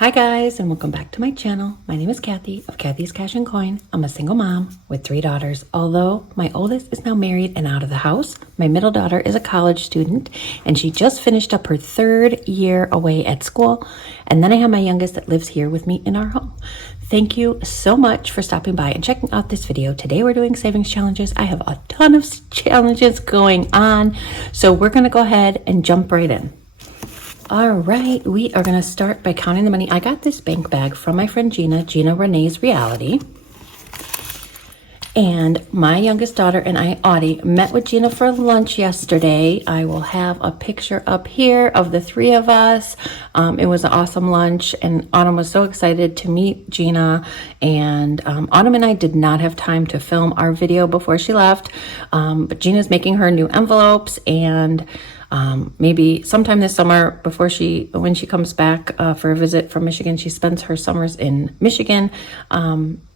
Hi guys, and welcome back to my channel. My name is Cathy of Cathy's Cash and Coin. I'm a single mom with 3 daughters. Although my oldest is now married and out of the house, my middle daughter is a college student and she just finished up her 3rd year away at school. And then I have my youngest that lives here with me in our home. Thank you so much for stopping by and checking out this video. Today we're doing savings challenges. I have a ton of challenges going on, so we're gonna go ahead and jump right in. All right, we are gonna start by counting the money. I got this bank bag from my friend Gina Rene's Reality. And my youngest daughter and I, Audie, met with Gina for lunch yesterday. I will have a picture up here of the 3 of us. It was an awesome lunch, and Autumn was so excited to meet Gina. And Autumn and I did not have time to film our video before she left, but Gina's making her new envelopes, and maybe sometime this summer when she comes back for a visit from Michigan, she spends her summers in Michigan.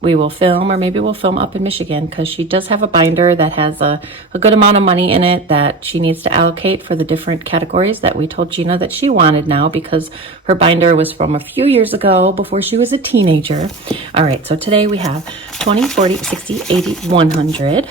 We will film, or maybe we'll film up in Michigan, because she does have a binder that has a good amount of money in it that she needs to allocate for the different categories that we told Gina that she wanted now, because her binder was from a few years ago before she was a teenager. All right, so today we have 20, 40, 60, 80, 100.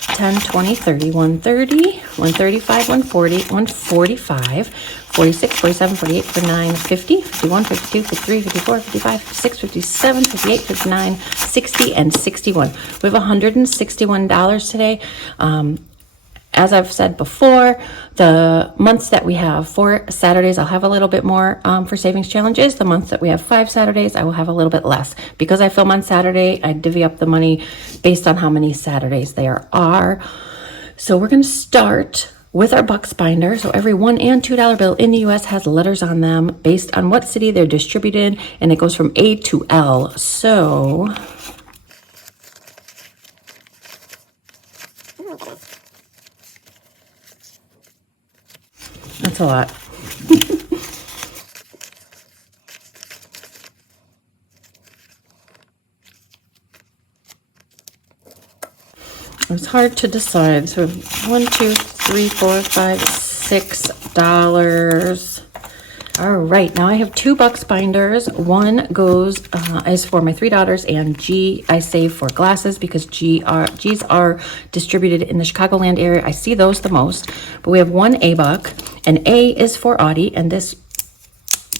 10, 20, 30, 130, 135, 140, 145, 46, 47, 48, 49, 50, 51, 52, 53, 54, 55, 56, 57, 58, 59, 60, and 61. We have $161 today. As I've said before, the months that we have 4 Saturdays, I'll have a little bit more for savings challenges. The months that we have 5 Saturdays, I will have a little bit less. Because I film on Saturday, I divvy up the money based on how many Saturdays there are. So we're going to start with our bucks binder. So every $1 and $2 bill in the US has letters on them based on what city they're distributed, and it goes from A to L. So that's a lot. It's hard to decide. So $1, $2, $3, $4, $5, $6. All right, now I have 2 bucks binders. One goes is for my 3 daughters, and G I save for glasses, because G's are distributed in the Chicagoland area. I see those the most. But we have 1 A buck, and A is for Audie, and this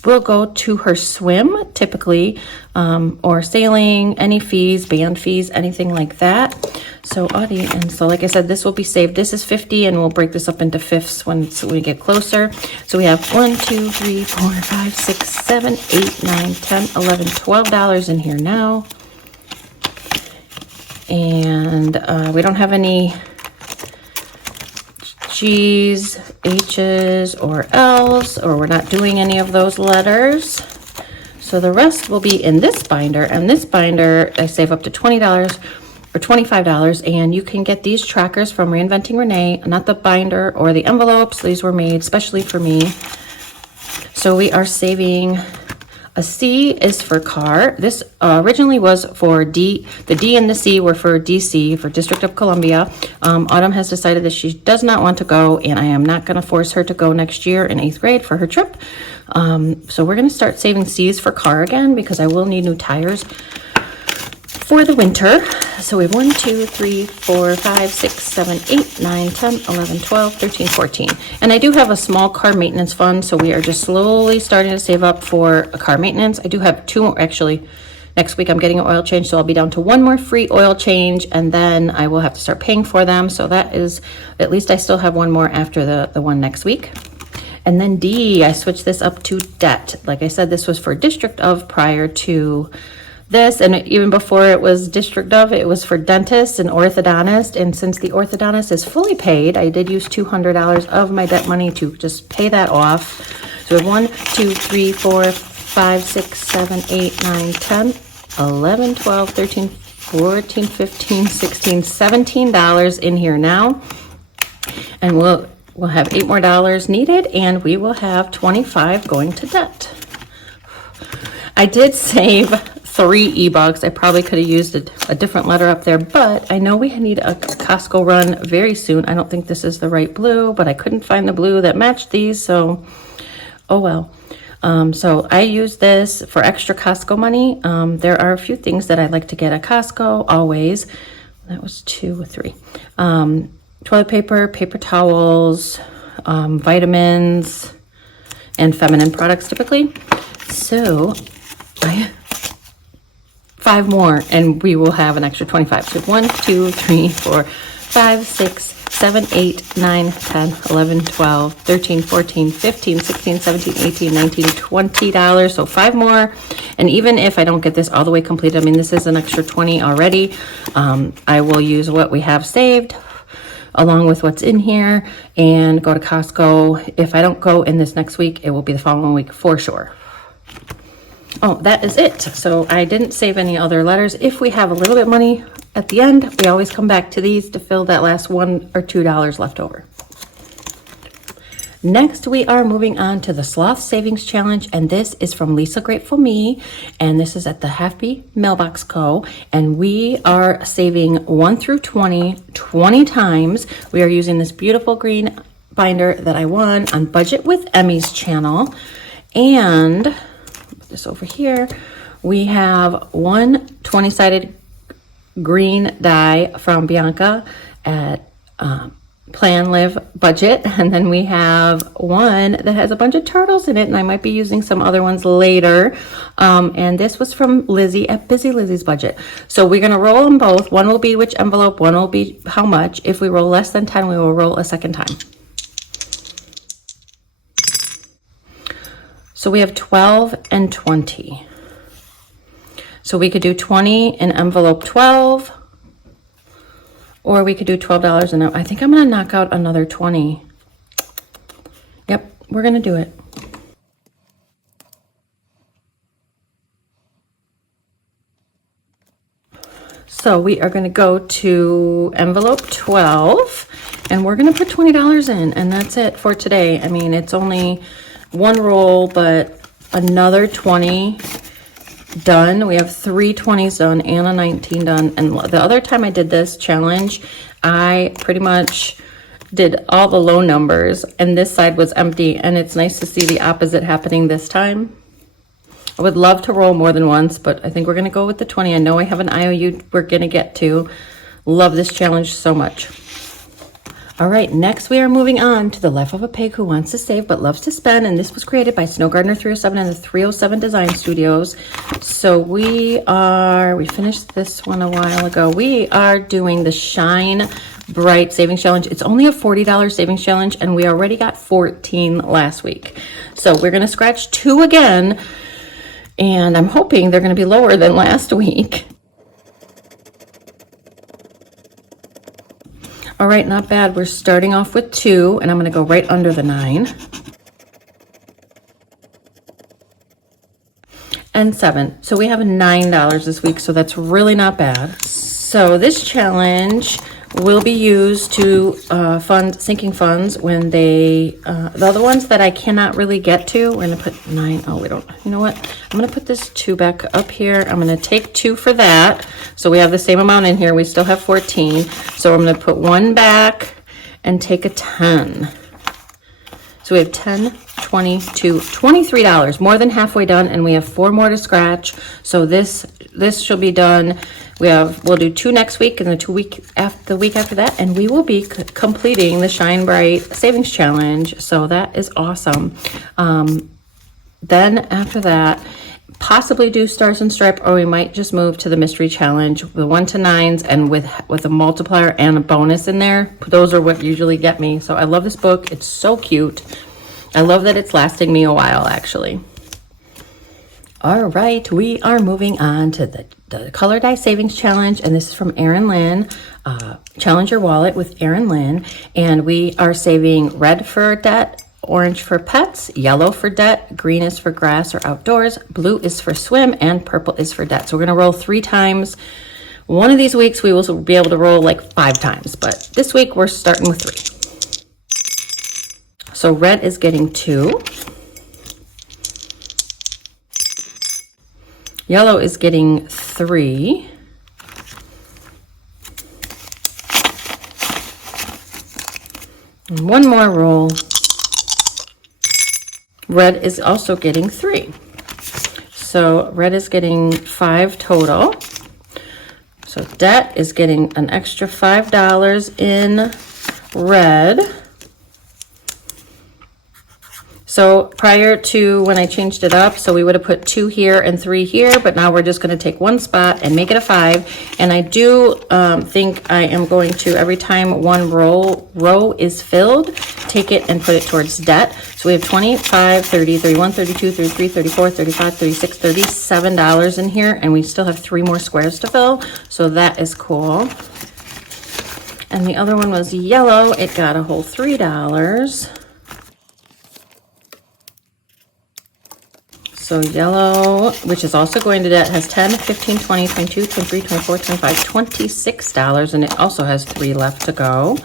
will go to her swim typically, or sailing, any fees, band fees, anything like that. So Audie, and so like I said, this will be saved. This is 50, and we'll break this up into fifths when we get closer. So we have $1, $2, $3, $4, $5, $6, $7, $8, $9, $10, $11, $12 in here now. And we don't have any G's, H's, or L's, or we're not doing any of those letters. So the rest will be in this binder, and this binder I save up to $20 or $25, and you can get these trackers from Reinventing Rene, not the binder or the envelopes. These were made especially for me. So we are saving. A C is for car. This originally was for D. The D and the C were for DC, for District of Columbia. Autumn has decided that she does not want to go, and I am not going to force her to go next year in 8th grade for her trip. So we're going to start saving C's for car again, because I will need new tires for the winter. So we have 1, 2, 3, 4, 5, 6, 7, 8, 9, 10, 11, 12, 13, 14. And I do have a small car maintenance fund, so we are just slowly starting to save up for a car maintenance. I do have 2 more, actually. Next week I'm getting an oil change, so I'll be down to 1 more free oil change, and then I will have to start paying for them. So that is, at least I still have 1 more after the one next week. And then D, I switched this up to debt. Like I said, this was for District of prior to this, and even before it was District of, it was for dentists and orthodontist. And since the orthodontist is fully paid, I did use $200 of my debt money to just pay that off. So we have 1, 2, 3, 4, 5, 6, 7, 8, 9, 10, 11, 12, 13, 14, 15, 16, $17 in here now. And we'll have $8 more needed, and we will have 25 going to debt. I did save 3 e-bucks. I probably could have used a different letter up there, but I know we need a Costco run very soon. I don't think this is the right blue, but I couldn't find the blue that matched these, so oh well. So I use this for extra Costco money. There are a few things that I like to get at Costco always. That was 2 or 3. Toilet paper, paper towels, vitamins, and feminine products typically. So I 5 more and we will have an extra 25. So 1, 2, 3, 4, 5, 6, 7, 8, 9, 10, 11, 12, 13, 14, 15, 16, 17, 18, 19, $20. So 5 more. And even if I don't get this all the way completed, I mean, this is an extra 20 already. I will use what we have saved along with what's in here and go to Costco. If I don't go in this next week, it will be the following week for sure. Oh, that is it. So I didn't save any other letters. If we have a little bit of money at the end, we always come back to these to fill that last $1 or $2 left over. Next, we are moving on to the Sloth Savings Challenge, and this is from Lisa Grateful Me, and this is at the Happy Mailbox Co. And we are saving 1 through 20 times. We are using this beautiful green binder that I won on Budget with Emmy's channel. And put this over here. We have one 20-sided green die from Bianca at Plan.Live.Budget, and then we have one that has a bunch of turtles in it, and I might be using some other ones later. And this was from Lizzy at Busy Lizzy's Budget. So we're going to roll them both. One will be which envelope, one will be how much. If we roll less than 10, we will roll a second time. So we have 12 and 20. So we could do 20 in envelope 12, or we could do $12 and I think I'm going to knock out another 20. Yep, we're going to do it. So we are going to go to envelope 12 and we're going to put $20 in, and that's it for today. I mean, it's only one roll, but another 20 done. We have 3 20s done and a 19 done. And the other time I did this challenge, I pretty much did all the low numbers and this side was empty, and it's nice to see the opposite happening this time. I would love to roll more than once, but I think we're going to go with the 20. I know I have an IOU we're going to get to. Love this challenge so much. All right, next we are moving on to the Life of a Pig Who Wants to Save But Loves to Spend, and this was created by Snow Gardener 307 and the 307 Design Studios. So we finished this one a while ago. We are doing the Shine Bright Savings Challenge. It's only a $40 savings challenge, and we already got 14 last week. So we're going to scratch 2 again, and I'm hoping they're going to be lower than last week. All right, not bad. We're starting off with 2, and I'm going to go right under the 9. And 7. So we have $9 this week, so that's really not bad. So this challenge will be used to fund sinking funds when they, the other ones that I cannot really get to, we're going to put 9. Oh, we don't, you know what? I'm going to put this 2 back up here. I'm going to take 2 for that. So we have the same amount in here. We still have 14. So I'm going to put 1 back and take a 10. So we have 10, 22, $23, more than halfway done, and we have 4 more to scratch. So this should be done. We'll do 2 next week, and the week after that, and we will be completing the Shine Bright Savings Challenge. So that is awesome. Then after that, possibly do Stars and Stripe, or we might just move to the Mystery Challenge, the 1 to 9s, and with a multiplier and a bonus in there. Those are what usually get me. So I love this book. It's so cute. I love that it's lasting me a while, actually. All right, we are moving on to the Color Die Savings Challenge, and this is from Erin Lynn, Challenge Your Wallet with Erin Lynn, and we are saving red for debt, orange for pets, yellow for debt, green is for grass or outdoors, blue is for swim, and purple is for debt. So we're going to roll 3 times. One of these weeks we will be able to roll like 5 times, but this week we're starting with 3. So red is getting 2. Yellow is getting 3. And 1 more roll. Red is also getting 3. So Red is getting 5 total. So Debt is getting an extra $5 in Red. So prior to when I changed it up, so we would have put 2 here and 3 here, but now we're just going to take one spot and make it a 5. And I do think I am going to, every time one row is filled, take it and put it towards Debt. So we have 25, 30, 31, 32, 33, 34, 35, 36, $37 in here, and we still have 3 more squares to fill. So that is cool. And the other one was yellow. It got a whole $3. So yellow, which is also going to Debt, has 10, 15, 20, 22, 23, 24, 25, $26, and it also has 3 left to go.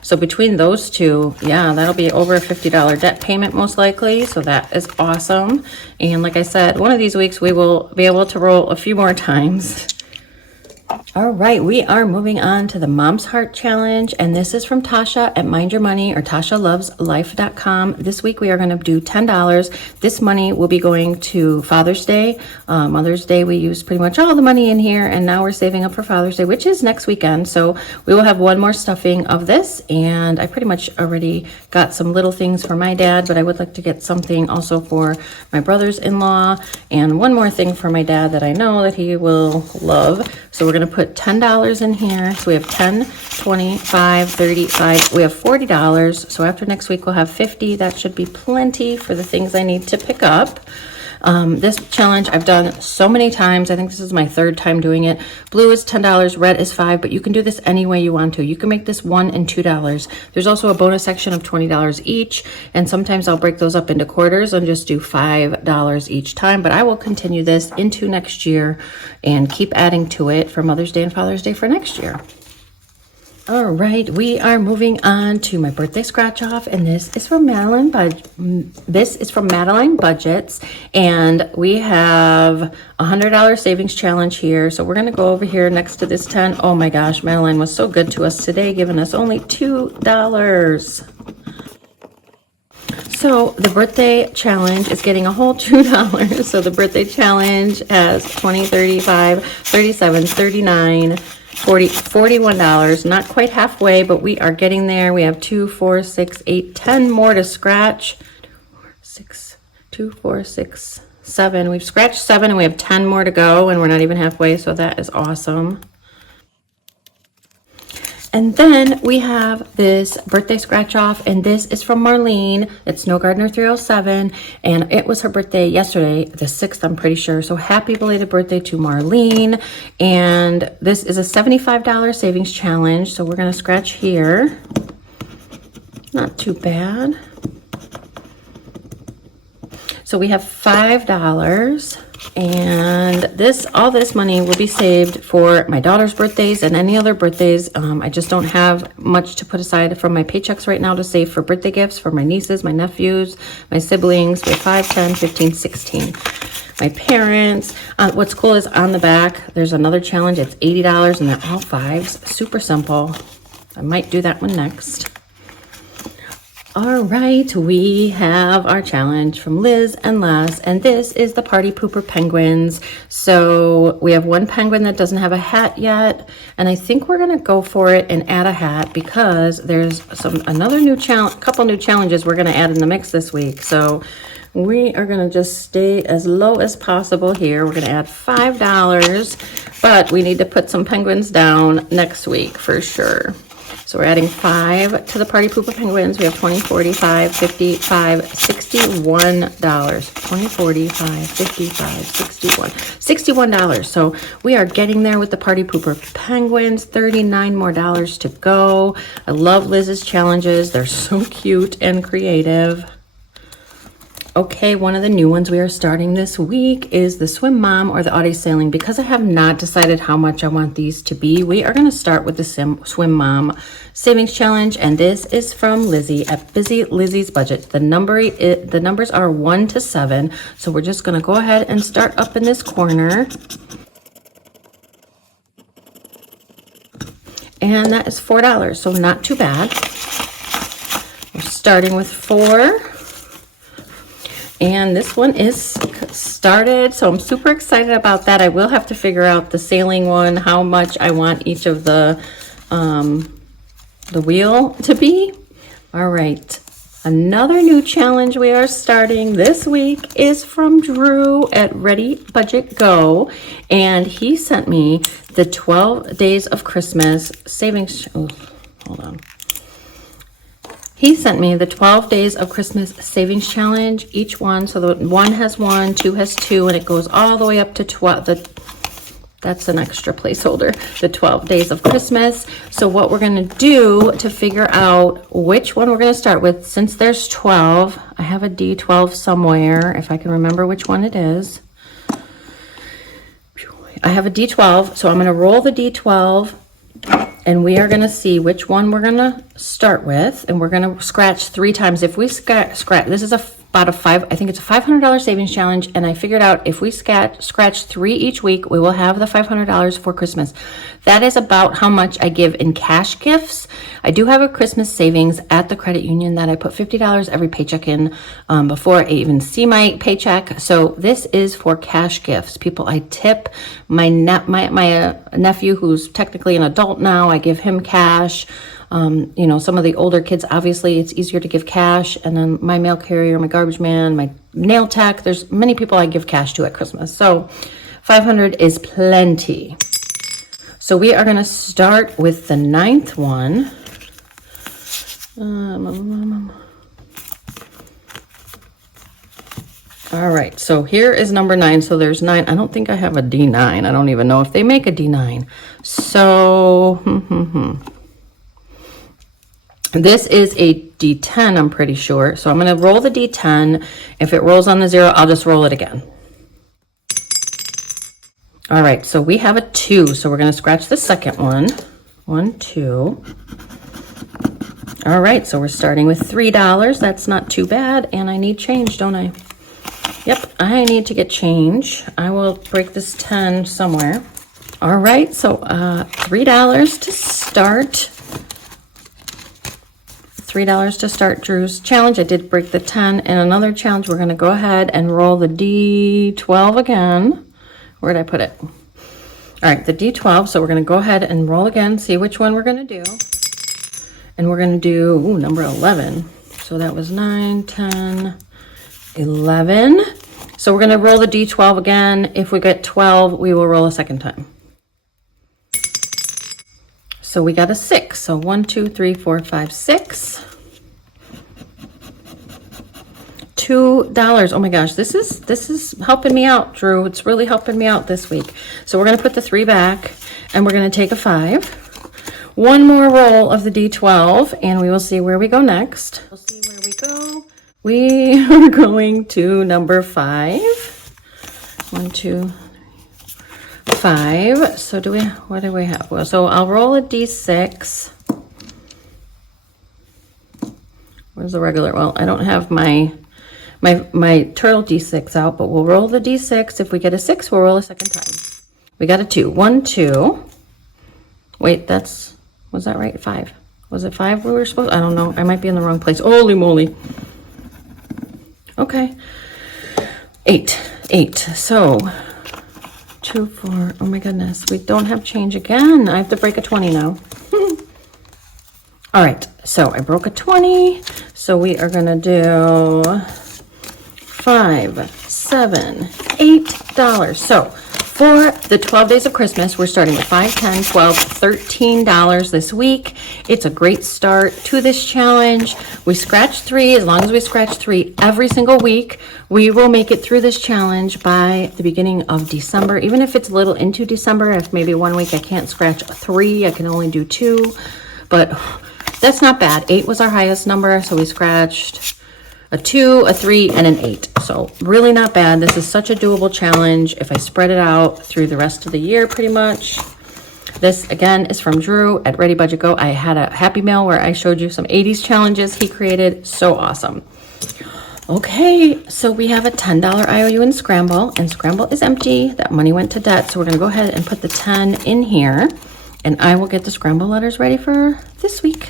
So between those two, yeah, that'll be over a $50 debt payment most likely. So that is awesome. And like I said, one of these weeks we will be able to roll a few more times. All right, we are moving on to the Mom's Heart Challenge, and this is from Tasha at Mind Your Money or TashaLovesLife.com. This week we are going to do $10. This money will be going to Father's Day. Mother's Day, we used pretty much all the money in here, and now we're saving up for Father's Day, which is next weekend. So we will have one more stuffing of this, and I pretty much already got some little things for my dad, but I would like to get something also for my brothers-in-law, and one more thing for my dad that I know that he will love. So we're going to put $10 in here. So we have 10, 25, 35. We have $40. So after next week, we'll have 50. That should be plenty for the things I need to pick up. This challenge I've done so many times. I think this is my 3rd time doing it. Blue is $10, red is $5, but you can do this any way you want to. You can make this $1 and $2. There's also a bonus section of $20 each, and sometimes I'll break those up into quarters and just do $5 each time, but I will continue this into next year and keep adding to it for Mother's Day and Father's Day for next year. All right, we are moving on to my birthday scratch off, and this is from Madeline Budgets, and we have a $100 savings challenge here. So we're going to go over here next to this 10. Oh my gosh, Madeline was so good to us today, giving us only $2. So the birthday challenge is getting a whole $2. So the birthday challenge has 20, 35, 37, 39, 40, $41, not quite halfway, but we are getting there. We have 2, 4, 6, 8, 10 more to scratch. 2, 4, 6, 7. We've scratched 7 and we have 10 more to go, and we're not even halfway, so that is awesome. And then we have this birthday scratch off, and this is from Marlene. It's Snow Gardener 307, and it was her birthday yesterday, the 6th, I'm pretty sure. So happy belated birthday to Marlene. And this is a $75 savings challenge. So we're going to scratch here. Not too bad. So we have $5. And all this money will be saved for my daughter's birthdays and any other birthdays. I just don't have much to put aside from my paychecks right now to save for birthday gifts for my nieces, my nephews, my siblings. We have 5, 10, 15, 16. My parents. What's cool is on the back, there's another challenge. It's $80 and they're all 5s. Super simple. I might do that one next. All right, we have our challenge from Liz and Les, and this is the Party Pooper Penguins. So we have one penguin that doesn't have a hat yet, and I think we're gonna go for it and add a hat because there's another new challenge, couple new challenges we're gonna add in the mix this week. So we are gonna just stay as low as possible here. We're gonna add $5, but we need to put some penguins down next week for sure. So we're adding 5 to the Party Pooper Penguins. We have 20, 45, 55, $61. 20, 45, 55, 61. $61. So we are getting there with the Party Pooper Penguins. 39 more dollars to go. I love Liz's challenges. They're so cute and creative. Okay, one of the new ones we are starting this week is the Swim Mom or the Audi Sailing. Because I have not decided how much I want these to be, we are going to start with the Swim Mom Savings Challenge, and this is from Lizzy at Busy Lizzy's Budget. The numbers are 1 to 7, so we're just going to go ahead and start up in this corner. And that is $4, so not too bad. We're starting with 4. And this one is started, so I'm super excited about that. I will have to figure out the sailing one, how much I want each of the wheel to be. All right, another new challenge we are starting this week is from Drew at Ready Budget Go, and he sent me the 12 days of Christmas savings. Oh, hold on. He sent me the 12 days of Christmas savings challenge, each one. So the one has 1, 2 has 2, and it goes all the way up to 12. That's an extra placeholder, the 12 days of Christmas. So what we're gonna do to figure out which one we're gonna start with, since there's 12, I have a D12 somewhere, if I can remember which one it is. I have a D12, so I'm gonna roll the D12, and we are going to see which one we're going to start with, and we're going to scratch 3 times. If we scratch, this is about a I think it's a $500 savings challenge, and I figured out if we scratch 3 each week, we will have the $500 for Christmas. That is about how much I give in cash gifts. I do have a Christmas savings at the credit union that I put $50 every paycheck in before I even see my paycheck. So this is for cash gifts. People I tip. My nephew, who's technically an adult now, I give him cash. You know, some of the older kids, obviously it's easier to give cash. And then my mail carrier, my garbage man, my nail tech, there's many people I give cash to at Christmas. So 500 is plenty. So we are going to start with the 9th one. All right, so here is number 9. So there's 9. I don't think I have a D9. I don't even know if they make a D9. So, this is a D10, I'm pretty sure. So I'm going to roll the D10. If it rolls on the 0, I'll just roll it again. All right, so we have a 2. So we're going to scratch the second one. 1, 2. All right, so we're starting with $3. That's not too bad. And I need change, don't I? Yep, I need to get change. I will break this 10 somewhere. All right, so $3 to start. $3 to start Drew's challenge. I did break the 10. And another challenge, we're going to go ahead and roll the D12 again. Where did I put it? All right, the D12. So we're going to go ahead and roll again, see which one we're going to do. And we're going to do number 11. So that was 9, 10, 11. So we're going to roll the D12 again. If we get 12, we will roll a second time. So we got a 6. So 1, 2, 3, 4, 5, 6. $2. Oh my gosh, this is helping me out, Drew. It's really helping me out this week. So we're going to put the 3 back, and we're going to take a 5. One more roll of the D12, and we will see where we go next. We'll see where we go. We are going to number 5. 1, 2, 5. So what do we have? Well, so I'll roll a D6. Where's the regular? Well, I don't have my turtle D6 out, but we'll roll the D6. If we get a 6, we'll roll a second time. We got a 2. 1, 2. Wait, was that right? 5. Was it 5 we were supposed? I don't know. I might be in the wrong place. Holy moly. Okay. 8. So 2, 4. Oh my goodness. We don't have change again. I have to break a 20 now. All right. So I broke a 20. So we are going to do $5, $7, $8. So for the 12 days of Christmas, we're starting with $5, $10, $12, $13 this week. It's a great start to this challenge. We scratch 3. As long as we scratch 3 every single week, we will make it through this challenge by the beginning of December. Even if it's a little into December, if maybe one week I can't scratch 3, I can only do 2. But that's not bad. 8 was our highest number, so we scratched a 2, a 3, and an 8. So really not bad. This is such a doable challenge if I spread it out through the rest of the year pretty much. This again is from Drew at Ready Budget Go. I had a happy mail where I showed you some 80s challenges he created. So awesome. Okay, so we have a $10 IOU in Scramble, and Scramble is empty. That money went to debt, so we're going to go ahead and put the 10 in here, and I will get the Scramble letters ready for this week.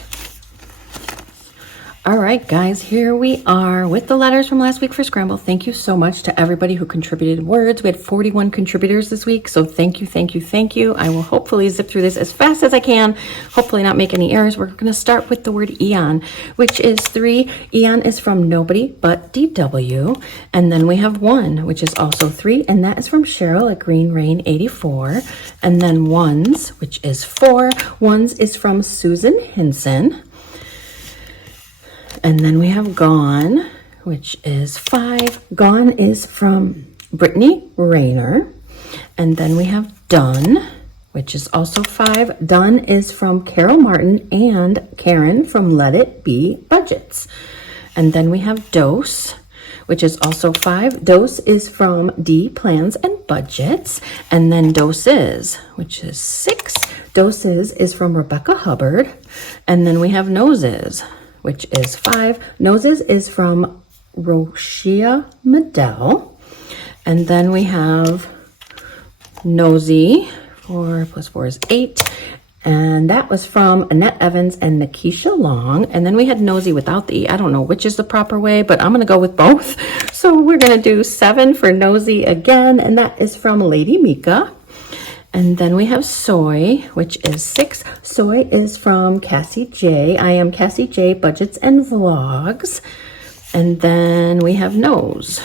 All right, guys, here we are with the letters from last week for Scramble. Thank you so much to everybody who contributed words. We had 41 contributors this week, so thank you, thank you, thank you. I will hopefully zip through this as fast as I can, hopefully not make any errors. We're going to start with the word eon, which is 3. Eon is from nobody but DW. And then we have 1, which is also 3, and that is from Cheryl at Green Rain 84. And then ones, which is 4. Ones is from Susan Hinson. And then we have gone, which is 5. Gone is from Brittany Rayner. And then we have done, which is also 5. Done is from Carol Martin and Karen from Let It Be Budgets. And then we have dose, which is also 5. Dose is from D Plans and Budgets. And then doses, which is 6. Doses is from Rebecca Hubbard. And then we have noses, which is 5. Noses is from Roshia Medell. And then we have nosy, 4 plus 4 is 8. And that was from Annette Evans and Nikisha Long. And then we had nosy without the E. I don't know which is the proper way, but I'm going to go with both. So we're going to do 7 for nosy again. And that is from Lady Mika. And then we have soy, which is 6. Soy is from Cassie J. I am Cassie J, Budgets and Vlogs. And then we have nose,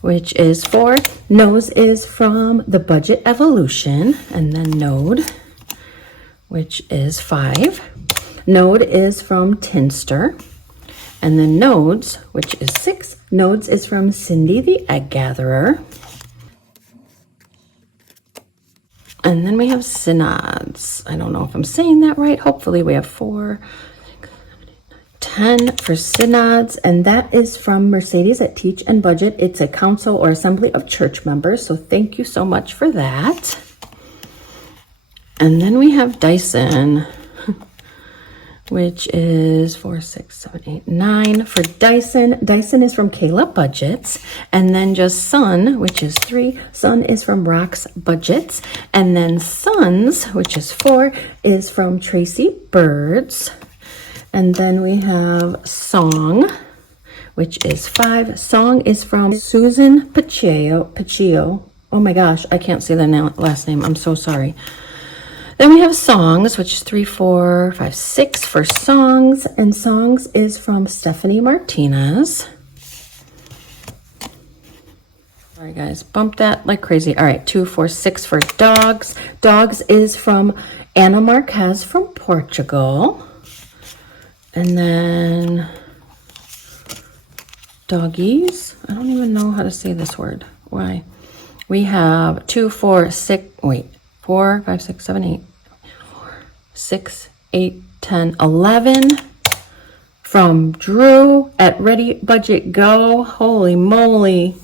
which is 4. Nose is from The Budget Evolution. And then node, which is 5. Node is from Tinster. And then nodes, which is 6. Nodes is from Cindy the Egg Gatherer. And then we have synods. I don't know if I'm saying that right. Hopefully we have 4, 6, 7, 8, 9, 10 for synods. And that is from Mercedes at Teach and Budget. It's a council or assembly of church members. So thank you so much for that. And then we have Dyson, which is 4, 6, 7, 8, 9 for Dyson. Dyson is from Kayla Budgets. And then just Sun, which is 3. Sun is from Rox Budgets. And then Sons, which is 4, is from Tracy Birds. And then we have Song, which is 5. Song is from Susan Paccio. Oh my gosh, I can't say the last name. I'm so sorry. Then we have songs, which is 3, 4, 5, 6 for songs. And songs is from Stephanie Martinez. All right, guys, bump that like crazy. All right, 2, 4, 6 for dogs. Dogs is from Anna Marquez from Portugal. And then doggies. I don't even know how to say this word. Why? We have 2, 4, 6, 4, 5, 6, 7, 8, 6, 8, 10, 11 from Drew at Ready Budget Go. Holy moly.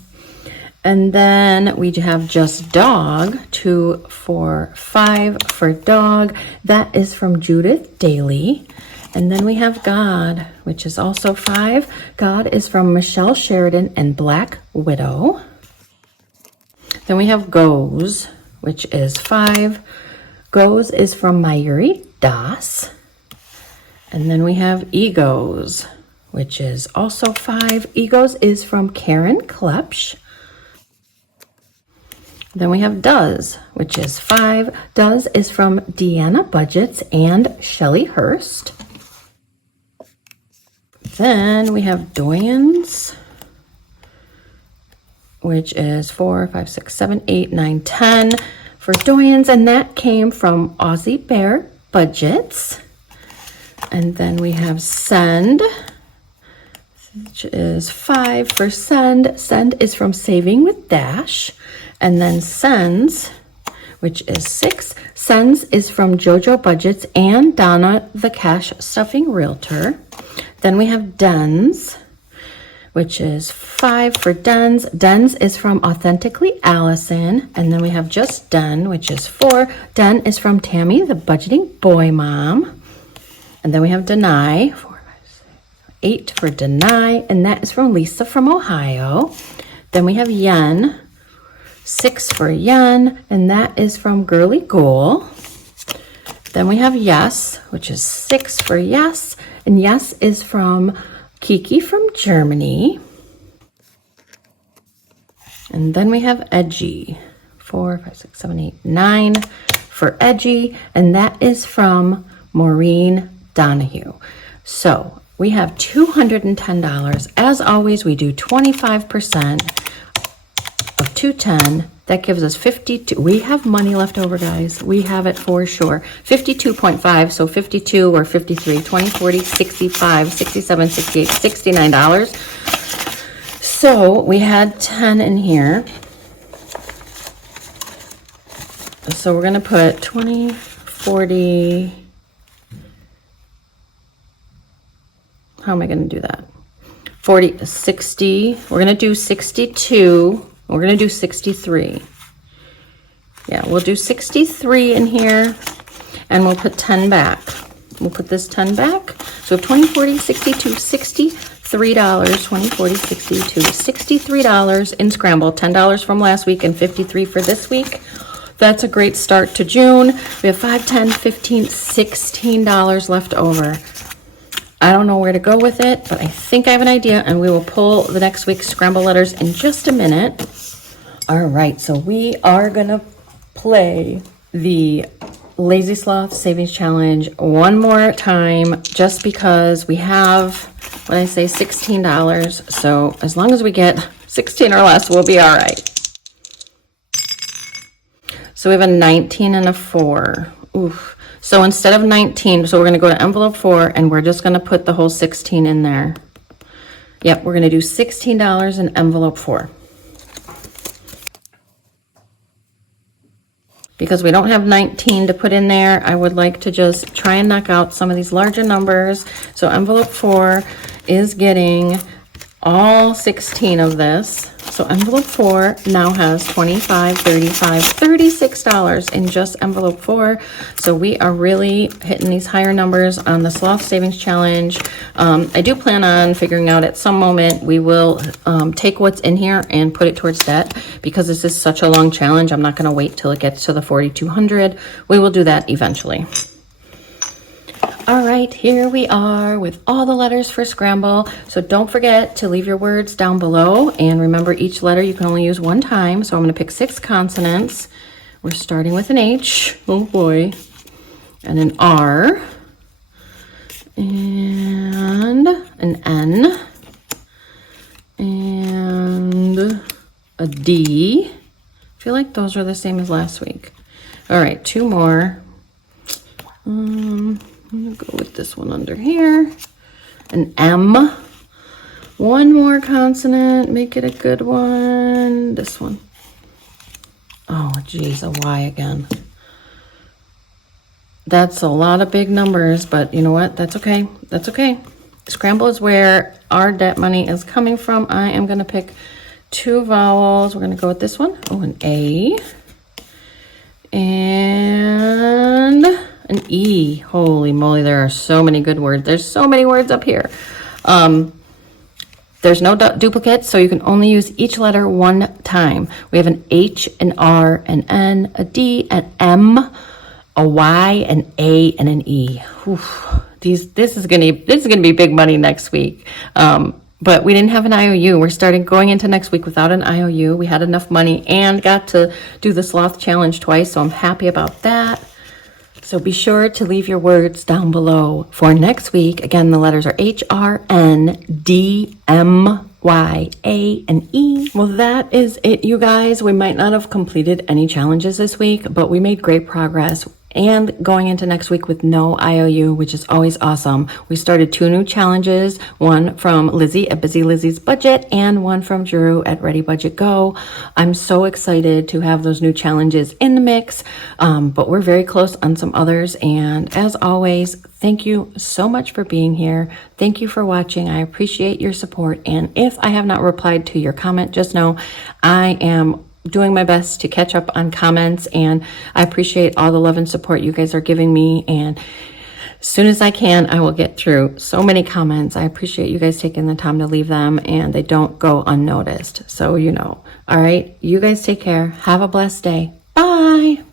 And then we have just dog, 2, 4, 5 for dog. That is from Judith Daly. And then we have God, which is also 5. God is from Michelle Sheridan and Black Widow. Then we have goes, which is 5. Goes is from Mayuri Das. And then we have egos, which is also 5. Egos is from Karen Klepsch. Then we have does, which is 5. Does is from Deanna Budgets and Shelley Hurst. Then we have doyens, which is 4, 5, 6, 7, 8, 9, 10 for doyens. And that came from Aussie Bear Budgets. And then we have send, which is 5 for send. Send is from Saving with Dash. And then sends, which is 6. Sends is from JoJo Budgets and Donna the Cash Stuffing Realtor. Then we have dens, which is 5 for dens. Dens is from Authentically Allison. And then we have just den, which is 4. Den is from Tammy, the Budgeting Boy Mom. And then we have deny, 4, 5, 6, 8 for deny. And that is from Lisa from Ohio. Then we have yen, 6 for yen. And that is from Girly Goal. Then we have yes, which is 6 for yes. And yes is from Kiki from Germany. And then we have edgy. 4, 5, 6, 7, 8, 9 for edgy. And that is from Maureen Donahue. So we have $210. As always, we do 25% of 210. That gives us 52. We have money left over, guys. We have it for sure. 52.5, so 52 or 53, 20, 40, 65, 67, 68, $69. So we had 10 in here. So we're going to put 20, 40. How am I going to do that? 40, 60. We're going to do 62. We're going to do 63. Yeah, we'll do 63 in here, and we'll put 10 back. We'll put this 10 back. So 20, 40, 62, $63. 20, 40, 62, $63 in Scramble. $10 from last week and 53 for this week. That's a great start to June. We have 5, 10, 15, $16 left over. I don't know where to go with it, but I think I have an idea, and we will pull the next week's Scramble letters in just a minute. All right, so we are gonna play the Lazy Sloth Savings Challenge one more time, just because we have, what I say, $16. So as long as we get 16 or less, we'll be all right. So we have a 19 and a 4. Oof. So instead of 19, so we're going to go to envelope 4, and we're just going to put the whole 16 in there. Yep, we're going to do $16 in envelope 4. Because we don't have 19 to put in there, I would like to just try and knock out some of these larger numbers. So envelope 4 is getting all 16 of this. So envelope 4 now has $25, $35, $36 in just envelope 4. So we are really hitting these higher numbers on the Sloth Savings Challenge. I do plan on figuring out at some moment, we will take what's in here and put it towards debt, because this is such a long challenge. I'm not going to wait till it gets to the 4,200. We will do that eventually. All right, here we are with all the letters for Scramble. So don't forget to leave your words down below. And remember, each letter you can only use one time. So I'm going to pick 6 consonants. We're starting with an H. Oh boy. And an R. And an N. And a D. I feel like those are the same as last week. All right, 2 more. I'm gonna go with this one under here. An M. 1 more consonant, make it a good one. This one. Oh, geez, a Y again. That's a lot of big numbers, but you know what? That's okay. That's okay. Scramble is where our debt money is coming from. I am gonna pick 2 vowels. We're gonna go with this one. Oh, an A. And an E. Holy moly, there are so many good words. There's so many words up here. There's no duplicates, so you can only use each letter one time. We have an H, an R, an N, a D, an M, a Y, an A, and an E. Whew. This is gonna be big money next week. But we didn't have an IOU. We're going into next week without an IOU. We had enough money and got to do the Sloth Challenge twice, so I'm happy about that. So be sure to leave your words down below for next week. Again, the letters are H, R, N, D, M, Y, A, and E. Well, that is it, you guys. We might not have completed any challenges this week, but we made great progress. And going into next week with no IOU, which is always awesome. We started 2 new challenges, one from Lizzy at Busy Lizzy's Budget and one from Drew at Ready Budget Go. I'm so excited to have those new challenges in the mix, but we're very close on some others. And as always, thank you so much for being here. Thank you for watching. I appreciate your support. And if I have not replied to your comment, just know I am doing my best to catch up on comments, and I appreciate all the love and support you guys are giving me, and as soon as I can, I will get through so many comments. I appreciate you guys taking the time to leave them, and they don't go unnoticed, so you know. All right, you guys take care. Have a blessed day. Bye.